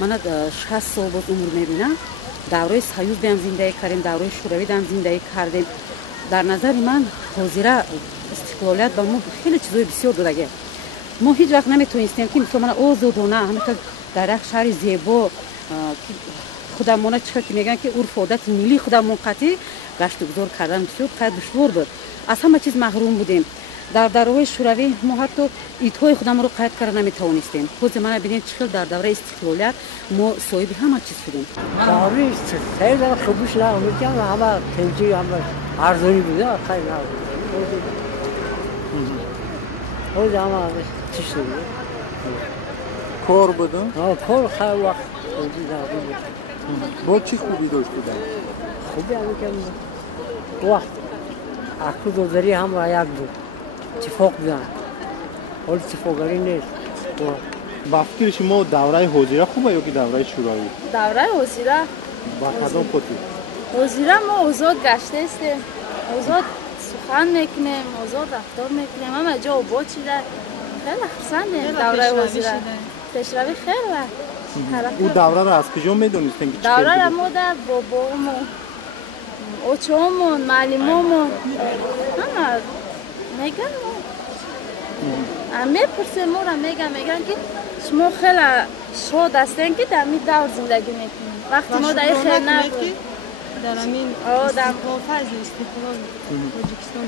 من 60 سال باز عمر میبینم. دوره سیوز هم زندگی کردیم، دوره شوروی هم زندگی کردیم. در نظر من حاضره استقلالیت به ما خیلی چیزای بسیار داده. ما هیچ وقت نمیتونستیم که مثلا من آزادانه همینطور در یک شهر زیبا خودمون چه که میگن که عرف عادت ملی خودمون قطعی گشت گذار کردن بسیار خیلی دشوار بود. از همه چیز محروم بودیم. در دوره شوروی ما حتی ایدهای خودمون رو قید کردن نمیتونستیم. خود من ببینید چقدر در دوره استقلالیت ما صاحب همه چیز شدیم. دوره استقلالیت خوبش نمیگم همه تنجی همه ارزانی بوده خیلی خود همه چی شده کار بودن؟ کار خیلی وقت با چی خوبی داشت بودن؟ خوبی هم که وقت اکو دوزاری هم رایت بود اتفاق بودن حال اتفاقی نیست با فکر شما دوره حاضره خوبه یا که دوره شوروی؟ دوره حاضره با کدام خودی؟ حاضره ما آزاد گشته استیم آزاد سخن میکنیم آزاد رفتار میکنیم همه جا آباد شده خیلی خرسندیم دوره حاضره پیشروی خیلی او دوره را از کجا میدونستین که دوره را ما در بابامون اوچه‌مون معلمامون همه میگن میپرسیم ما را میگن که شما خیلی شاد هستین که در این دور زندگی میکنیم وقتی ما در این خیلی نبود در همین فاز استقلال تاجیکستان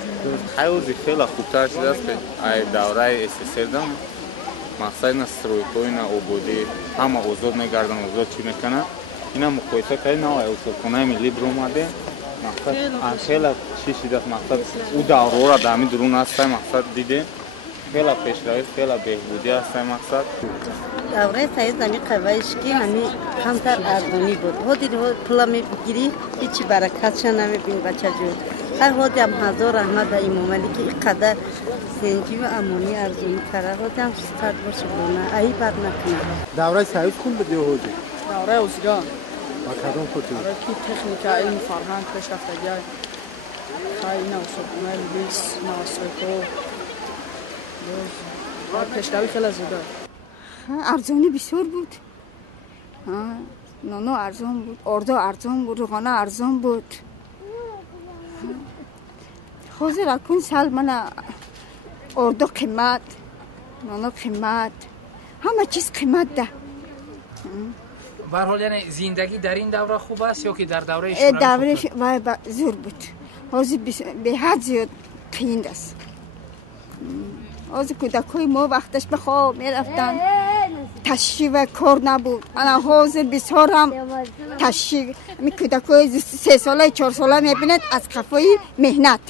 زندگی خیلی خوبتر شده است که دوره SSR دم مقصد نسترویتوی نه آبادی همه آزاد میگردن آزاد چی میکنن اینا مقایسه کردن نه اصولخانه ملی بر اومده مقصد خیلی چی شده است مقصد او دوره را در همین درون است مقصد دیده خیلی پیشروی خیلی بهبودی است مقصد دوره سیاست زمین قوایشکی همین کمتر ارزانی بود. هودی پلا میگیری هیچی برکتش نمیبینی بچه جون. هر هودی هم هزار رحمت به امام علی که اینقدر سنجی و امانی ارزانی کرده هودی هم صد باشه بونه ای بد نکنه. دوره سیاست خوب بود یا هودی؟ دوره اوزگان با کدام خودی؟ دوره کی تکنیک علم فرهنگ پیشرفتگی خیلی نوشابونه لیس نواسویتو پیشروی خیلی زیاده. ارزانی بسیار بود. نانو ارزان بود، اردو ارزان بود، روغن ارزان بود. حاضر اکن سال من اردو قیمت، نانو قیمت، همه چیز قیمت ده. به هر حال یعنی زندگی در این دوره خوب است یا که در دوره شوروی؟ دوره شوروی زور بود. حاضر به حد زیاد قیند است. از کودکای ما وقتش به خواب میرفتن تشریف کار نبود انا حاضر بسیار هم تشریف می کودکای 3 ساله 4 ساله میبیند از خفای مهنت